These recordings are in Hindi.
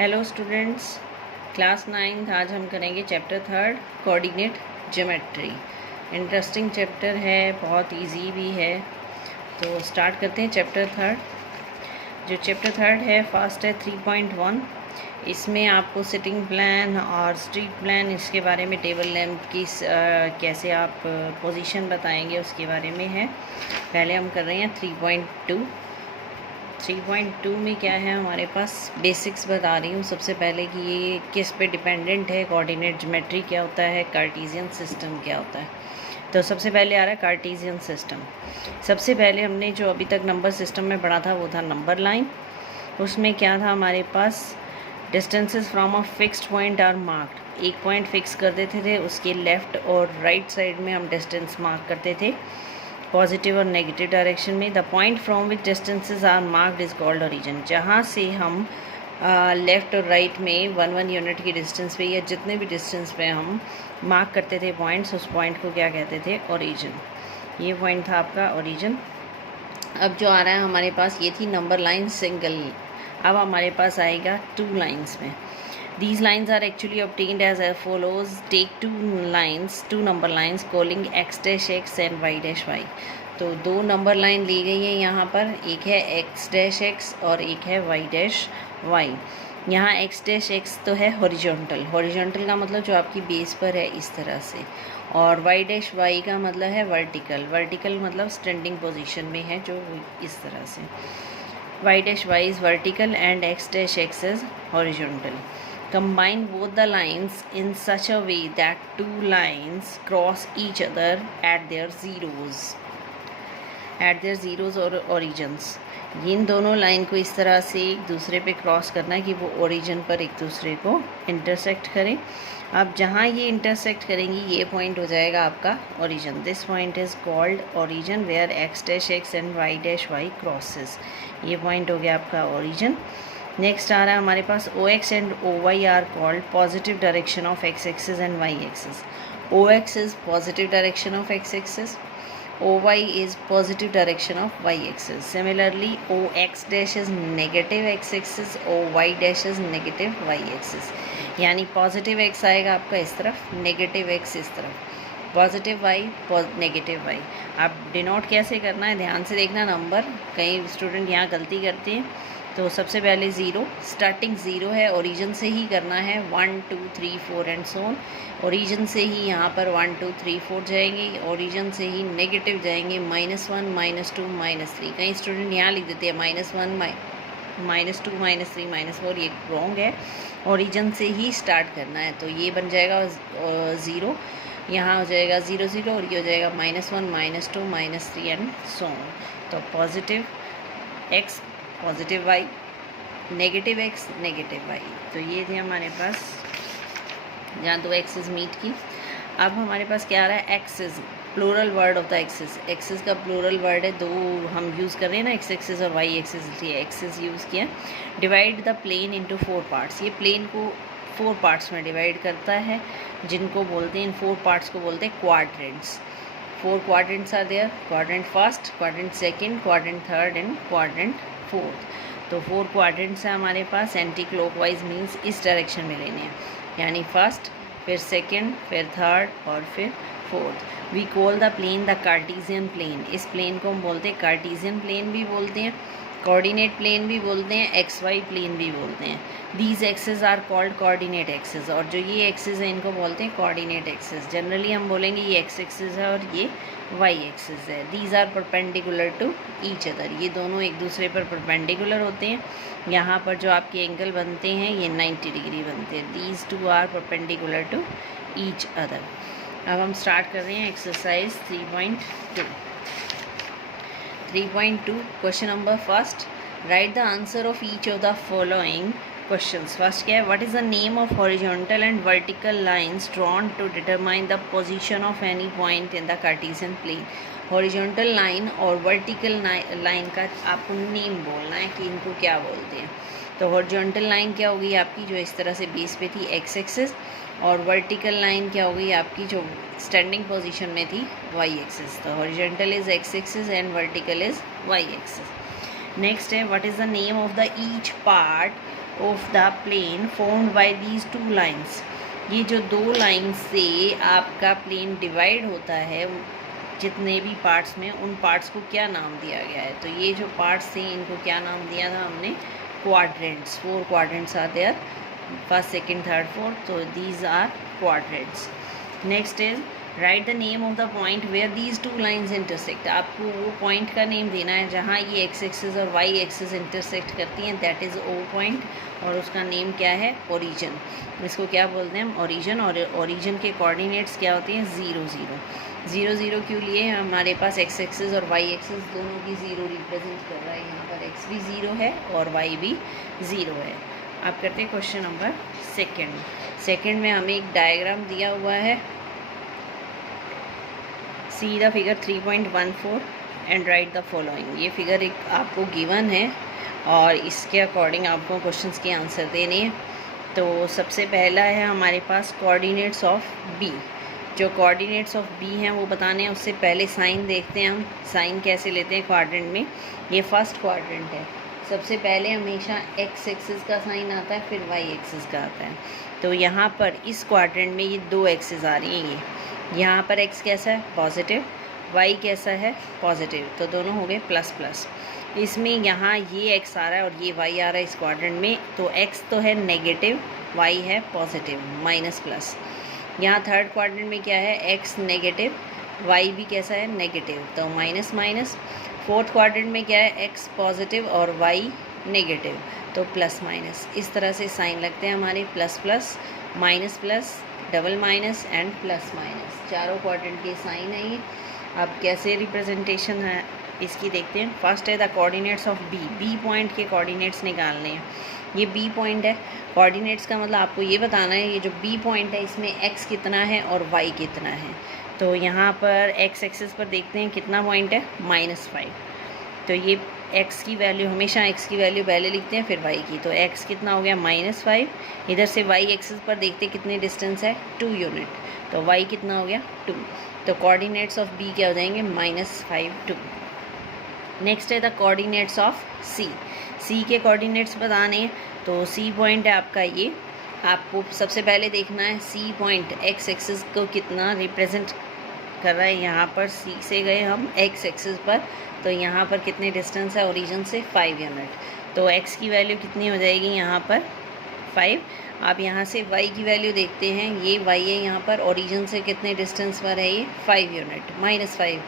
हेलो स्टूडेंट्स, क्लास 9 आज हम करेंगे chapter 3 coordinate geometry. Interesting chapter है, बहुत इजी भी है। तो स्टार्ट करते हैं चैप्टर 3। जो चैप्टर 3 है फर्स्ट है 3.1। इसमें आपको सिटिंग प्लान और स्ट्रीट प्लान, इसके बारे में टेबल लैम्प की कैसे आप पोजीशन बताएंगे उसके बारे में है। पहले हम कर रहे हैं 3.2। 3.2 में क्या है हमारे पास, बेसिक्स बता रही हूँ सबसे पहले कि ये किस पे डिपेंडेंट है, कोऑर्डिनेट ज्योमेट्री क्या होता है, कार्टेशियन सिस्टम क्या होता है। तो सबसे पहले आ रहा है कार्टेशियन सिस्टम। सबसे पहले हमने जो अभी तक नंबर सिस्टम में पढ़ा था वो था नंबर लाइन। उसमें क्या था हमारे पास, distances from a fixed point are marked. एक पॉइंट फिक्स कर देते थे, उसके लेफ़्ट और राइट साइड में हम डिस्टेंस मार्क करते थे पॉजिटिव और नेगेटिव डायरेक्शन में। The point from which distances are marked is called origin. जहाँ से हम लेफ़्ट और राइट में 1 यूनिट की डिस्टेंस पे या जितने भी डिस्टेंस पे हम मार्क करते थे पॉइंट्स, उस पॉइंट को क्या कहते थे, ओरिजिन। ये पॉइंट था आपका ओरिजिन। अब जो आ रहा है हमारे पास, ये थी नंबर लाइन सिंगल। अब हमारे पास आएगा 2 लाइन्स में। These lines are actually obtained as follows. Take two number lines calling x dash x and y dash y. तो 2 नंबर लाइन ली गई है यहाँ पर, एक है x डैश x और एक है y डैश y। यहाँ x डैश x तो है हॉरिजॉन्टल। हॉरिजॉन्टल का मतलब जो आपकी बेस पर है इस तरह से, और y डैश y का मतलब है वर्टिकल। वर्टिकल मतलब स्टैंडिंग पोजीशन में है, जो इस तरह से। y dash y is vertical and x dash x is horizontal. Combine both the lines in such a way that 2 lines cross each other at their zeros or origins. इन दोनों लाइन को इस तरह से एक दूसरे पे क्रॉस करना है कि वो ओरिजिन पर एक दूसरे को इंटरसेक्ट करें। अब जहाँ ये इंटरसेक्ट करेंगी ये पॉइंट हो जाएगा आपका origin. This point is called origin where x dash x and y dash y crosses. ये पॉइंट हो गया आपका ओरिजिन। नेक्स्ट आ रहा है हमारे पास OX and OY are called positive direction of x axis and y axis. OX is positive direction of x axis, OY is positive direction of y axis. Similarly, OX dash is negative x axis, OY dash is negative y axis. यानी पॉजिटिव x आएगा आपका इस तरफ, नेगेटिव x इस तरफ, पॉजिटिव y नेगेटिव y। आप डिनोट कैसे करना है ध्यान से देखना नंबर, कई स्टूडेंट यहाँ गलती करते हैं। तो सबसे पहले 0, स्टार्टिंग 0 है, ओरिजिन से ही करना है 1 2 3 4 एंड सो ऑन। ओरिजिन से ही यहाँ पर 1 2 3 4 जाएंगे, ओरिजिन से ही नेगेटिव जाएंगे -1 -2 -3। कई स्टूडेंट यहाँ लिख देते हैं -1 -2 -3 -4, ये रॉन्ग है। ओरिजिन से ही स्टार्ट करना है, तो ये बन जाएगा 0, यहाँ हो जाएगा 0 0 और ये हो जाएगा -1 -2 -3 एंड सो ऑन। तो positive x positive y, negative x negative y। तो ये थे हमारे पास जहाँ 2 एक्सिस मीट की। अब हमारे पास क्या आ रहा है, axis, plural word of the axis. Axis का प्लूरल वर्ड है, 2 हम यूज़ कर रहे हैं ना, x एक्सिस और y एक्सिस, इसलिए एक्सिस यूज़ किया। Divide the plane into 4 parts. ये प्लेन को 4 पार्ट्स में डिवाइड करता है, जिनको बोलते हैं, इन 4 पार्ट्स को बोलते हैं quadrants. 4 quadrants are there, quadrant first, quadrant second, quadrant third and quadrant fourth. तो 4 क्वाड्रेंट्स हैं हमारे पास। एंटी क्लॉकवाइज मीन्स इस डायरेक्शन में लेने हैं, यानी फर्स्ट, फिर सेकंड, फिर थर्ड और फिर fourth. We call the plane the Cartesian plane. इस प्लेन को हम बोलते हैं कार्टेशियन प्लेन भी बोलते हैं, कोऑर्डिनेट प्लेन भी बोलते हैं, XY प्लेन भी बोलते हैं। These axis are called coordinate axis. और जो ये एक्सिस है इनको बोलते हैं कोऑर्डिनेट एक्सिस। जनरली हम बोलेंगे ये x एक्सिस है और ये y एक्सिस है। These are perpendicular to each other. ये दोनों एक दूसरे पर परपेंडिकुलर होते हैं। यहाँ पर जो आपके एंगल बनते हैं ये 90 डिग्री बनते हैं। These 2 are perpendicular to each other. अब हम स्टार्ट कर रहे हैं exercise 3.2। 3.2 question number first, write the answer of each of the following questions. First क्या है, what is the name of horizontal and vertical lines drawn to determine the position of any point in the Cartesian plane. Horizontal line और वर्टिकल लाइन का आपको नेम बोलना है कि इनको क्या बोलते हैं। तो हॉरिजॉन्टल लाइन क्या होगी आपकी, जो इस तरह से बेस पे थी, x एक्सिस, और वर्टिकल लाइन क्या होगी आपकी, जो स्टैंडिंग पोजीशन में थी, y एक्सिस। तो horizontal is x axis and vertical is y axis. Next है, what is the name of the each part of the plane formed by these two lines. ये जो दो लाइन से आपका प्लेन डिवाइड होता है, जितने भी पार्ट्स में, उन पार्ट्स को क्या नाम दिया गया है? तो ये जो पार्ट्स थे इनको क्या नाम दिया था हमने? Quadrants. 4 quadrants are there, first, second, third, fourth, तो these are quadrants. Next is write the name of the point where these two lines intersect. आपको वो पॉइंट का नेम देना है जहाँ ये एक्स एक्सिस और वाई एक्सिस इंटरसेक्ट करती हैं, दैट इज़ ओ पॉइंट, और उसका नेम क्या है? ओरिजिन। इसको क्या बोलते हैं हम? ओरिजिन। और ओरिजिन के कोऑर्डिनेट्स क्या होती हैं? 0 0 0 0 क्यों लिए? हमारे पास एक्स एक्सिस और वाई एक्सिस दोनों की 0 रिप्रेजेंट कर रहा है। यहाँ पर एक्स भी 0 है और वाई भी 0 है। आप करते हैं क्वेश्चन नंबर सेकेंड में हमें एक डायग्राम दिया हुआ है। See the figure 3.14 and right the following. ये फिगर एक आपको गिवन है और इसके अकॉर्डिंग आपको क्वेश्चंस के आंसर देने हैं। तो सबसे पहला है हमारे पास कोऑर्डिनेट्स ऑफ बी। जो कोऑर्डिनेट्स ऑफ बी हैं वो बताने हैं, उससे पहले साइन देखते हैं हम। साइन कैसे लेते हैं क्वाड्रेंट में? ये फर्स्ट क्वाड्रेंट है। सबसे पहले हमेशा एक्स एक्सिस का साइन आता है, फिर वाई एक्सिस का आता है। तो यहाँ पर इस क्वाड्रेंट में ये 2 एक्सिस आ रही हैं। यहाँ पर x कैसा है? पॉजिटिव। y कैसा है? पॉजिटिव। तो दोनों हो गए प्लस प्लस। इसमें यहाँ ये x आ रहा है और ये y आ रहा है इस क्वाड्रेंट में, तो x तो है नेगेटिव, y है पॉजिटिव, माइनस प्लस। यहाँ थर्ड क्वाड्रेंट में क्या है? x नेगेटिव, y भी कैसा है? नेगेटिव, तो माइनस माइनस। फोर्थ क्वाड्रेंट में क्या है? x पॉजिटिव और y नेगेटिव, तो प्लस माइनस। इस तरह से साइन लगते हैं हमारे, plus plus, minus plus, double minus and plus minus. चारों क्वाड्रेंट के साइन है ये। अब कैसे रिप्रेजेंटेशन है इसकी देखते हैं। फर्स्ट है the coordinates of B. B point के कोऑर्डिनेट्स निकालने हैं। ये बी पॉइंट है। कोऑर्डिनेट्स का मतलब आपको ये बताना है, ये जो बी पॉइंट है इसमें एक्स कितना है और वाई कितना है। तो यहाँ पर एक्स एक्सिस पर देखते हैं कितना पॉइंट है? -5। तो ये x की वैल्यू, हमेशा x की वैल्यू पहले लिखते हैं फिर y की। तो x कितना हो गया? -5। इधर से y एक्सिस पर देखते हैं कितनी डिस्टेंस है? 2 यूनिट। तो y कितना हो गया? 2। तो कोऑर्डिनेट्स ऑफ b क्या हो जाएंगे? -5 2। नेक्स्ट है the coordinates of c। c के कोऑर्डिनेट्स बताने हैं। तो c पॉइंट है आपका ये। आपको सबसे पहले देखना है c पॉइंट x एक्सिस को कितना रिप्रेजेंट कर रहा है। यहाँ पर c से गए हम x एक्सिस पर, तो यहाँ पर कितने डिस्टेंस है ओरिजिन से? 5 यूनिट। तो x की वैल्यू कितनी हो जाएगी यहाँ पर? 5। आप यहाँ से y की वैल्यू देखते हैं, ये y है यहाँ पर, ओरिजिन से कितने डिस्टेंस पर है ये? 5 यूनिट, -5,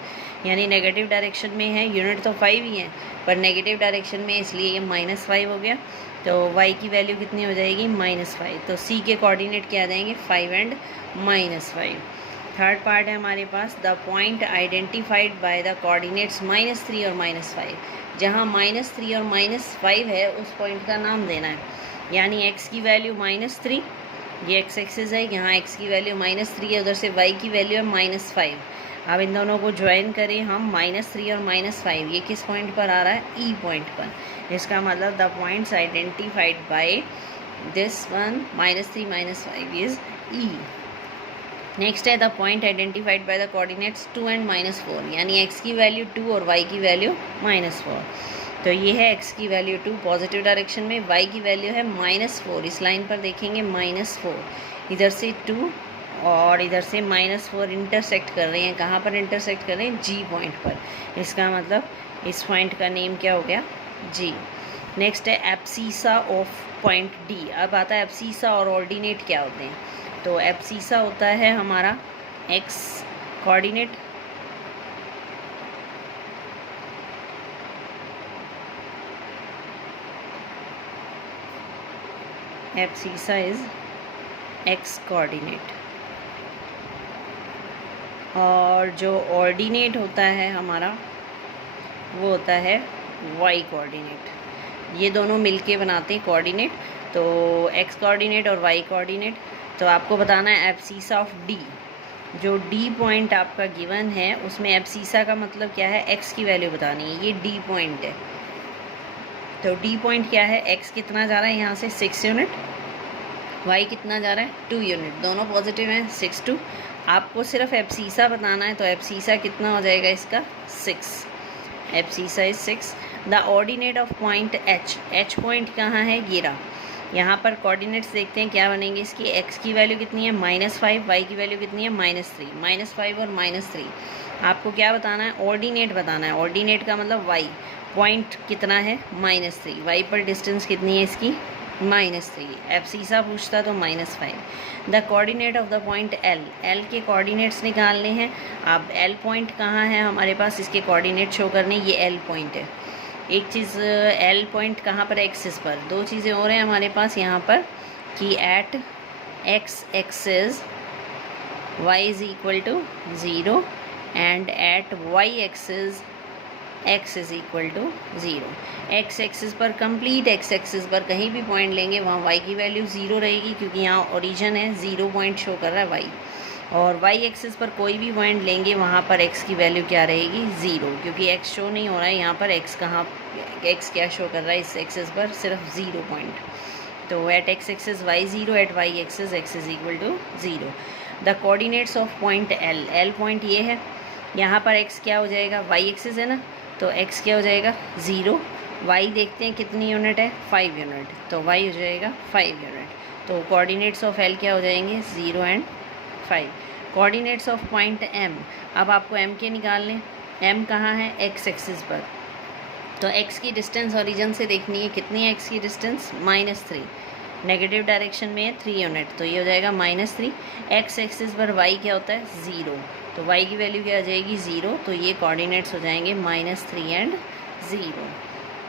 यानी नेगेटिव डायरेक्शन में है। यूनिट तो 5 ही है पर नेगेटिव डायरेक्शन में, इसलिए ये -5 हो गया। तो y की वैल्यू कितनी हो जाएगी? -5। तो c के कोऑर्डिनेट क्या आ जाएंगे? 5 एंड -5। थर्ड पार्ट है हमारे पास the point identified by the coordinates -3 और -5। जहाँ -3 और -5 है उस पॉइंट का नाम देना है। यानी x की वैल्यू -3, ये x एक्सिस है, यहाँ x की वैल्यू -3 है, उधर से y की वैल्यू है -5। अब इन दोनों को ज्वाइन करें हम, -3 और -5। ये किस पॉइंट पर आ रहा है? e पॉइंट पर। इसका मतलब the points identified by this one -3 -5 is e। Next है the point identified by the coordinates 2 and -4। यानी x की वैल्यू 2 और y की वैल्यू -4। तो ये है x की वैल्यू 2 पॉजिटिव डायरेक्शन में, y की वैल्यू है -4। इस लाइन पर देखेंगे -4, इधर से 2 और इधर से -4 इंटरसेक्ट कर रहे हैं। कहाँ पर इंटरसेक्ट कर रहे हैं? G पॉइंट पर। इसका मतलब इस पॉइंट का नेम क्या हो गया? G। नेक्स्ट है एब्सिसा ऑफ पॉइंट D। अब आता है एब्सिसा और ऑर्डिनेट क्या होते हैं। तो एब्सिसा होता है हमारा x coordinate, abscissa is x coordinate, और जो ऑर्डिनेट होता है हमारा वो होता है y कोऑर्डिनेट। ये दोनों मिलके बनाते हैं कोऑर्डिनेट। तो x कोऑर्डिनेट और y कोऑर्डिनेट। तो आपको बताना है एब्सिसा ऑफ D। जो D पॉइंट आपका गिवन है उसमें एब्सिसा का मतलब क्या है? x की वैल्यू बतानी है। ये D पॉइंट है। तो D पॉइंट क्या है? x कितना जा रहा है यहाँ से? 6 यूनिट। y कितना जा रहा है? 2 यूनिट। दोनों पॉजिटिव हैं, 6 2। आपको सिर्फ एब्सिसा बताना है, तो एब्सिसा कितना हो जाएगा इसका? 6। Abscissa is 6। The ordinate of point H। H point कहाँ है? गिरा। यहाँ पर कोऑर्डिनेट्स देखते हैं क्या बनेंगे इसकी। एक्स की वैल्यू कितनी है -5, वाई की वैल्यू कितनी है -3। -5 और -3 आपको क्या बताना है, ऑर्डिनेट बताना है। ऑर्डिनेट का मतलब वाई, पॉइंट कितना है -3, वाई पर डिस्टेंस कितनी है इसकी -3। एफसीसा पूछता तो -5। The coordinate of the point L, L के कोऑर्डिनेट्स निकालने हैं। अब एल पॉइंट कहाँ है हमारे पास, इसके कोऑर्डिनेट शो करने, ये एल पॉइंट है। एक चीज़, एल पॉइंट कहाँ पर है, एक्सिस पर। दो चीज़ें और हैं हमारे पास यहाँ पर कि at x axis y is equal to 0 and at y axis x is equal to 0। X axis पर, कंप्लीट एक्स एक्सिस पर कहीं भी पॉइंट लेंगे वहाँ वाई की वैल्यू 0 रहेगी, क्योंकि यहाँ ओरिजिन है, 0 पॉइंट शो कर रहा है वाई। और वाई एक्सिस पर कोई भी पॉइंट लेंगे वहाँ पर एक्स की वैल्यू क्या रहेगी 0, क्योंकि एक्स शो नहीं हो रहा है यहाँ पर। एक्स कहाँ, एक्स क्या शो कर रहा है इस एक्सिस पर, सिर्फ 0 पॉइंट। तो at x axis y 0, at y axis x is equal to 0। The coordinates of point L, L point ये है, यहाँ पर एक्स क्या हो जाएगा, वाई एक्सिस है ना, तो एक्स क्या हो जाएगा 0। वाई देखते हैं कितनी यूनिट है, 5 यूनिट, तो वाई हो जाएगा 5 यूनिट। तो कोऑर्डिनेट्स ऑफ एल क्या हो जाएंगे 0 and 5। Coordinates of point M, अब आपको एम के निकालने। एम कहाँ है, एक्स एक्सिस पर, तो एक्स की डिस्टेंस ओरिजिन से देखनी है, कितनी है एक्स की डिस्टेंस -3, नेगेटिव डायरेक्शन में है 3 यूनिट, तो ये हो जाएगा -3। एक्स एक्सिस पर वाई क्या होता है 0, तो वाई की वैल्यू क्या आ जाएगी 0, तो ये कोऑर्डिनेट्स हो जाएंगे -3 एंड 0।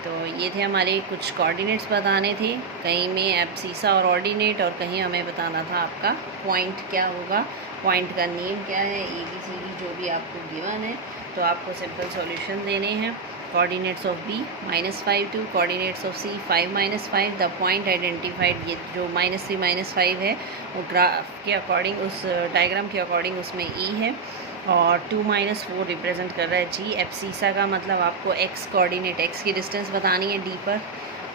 तो ये थे हमारे कुछ कोऑर्डिनेट्स बताने थे, कहीं में एब्सीसा और ऑर्डिनेट, और कहीं हमें बताना था आपका पॉइंट क्या होगा, पॉइंट का नेम क्या है, ABCD जो भी आपको गिवन है। तो आपको सिंपल सॉल्यूशन देने हैं। Coordinates of B -5 2, coordinates of C 5 -5। The point identified, ये जो -3 -5 है वो ग्राफ के अकॉर्डिंग, उस डायग्राम के अकॉर्डिंग उसमें E है, और 2 -4 रिप्रेजेंट कर रहा है G। एब्सीसा का मतलब आपको एक्स कोऑर्डिनेट, एक्स की डिस्टेंस बतानी है D पर।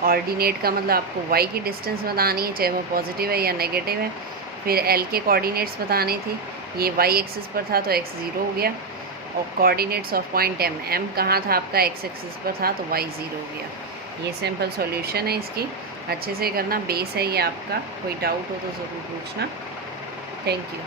ऑर्डिनेट का मतलब आपको y की डिस्टेंस बतानी है, चाहे वो पॉजिटिव है या नेगेटिव है। फिर L के कोऑर्डिनेट्स बताने थे, ये y एक्सिस पर था तो x 0 हो गया। और coordinates of point M, M कहाँ था आपका, x एक्सिस पर था तो y 0 हो गया। ये सिंपल सॉल्यूशन है इसकी, अच्छे से करना, बेस है ये आपका। कोई डाउट हो तो ज़रूर पूछना। Thank you.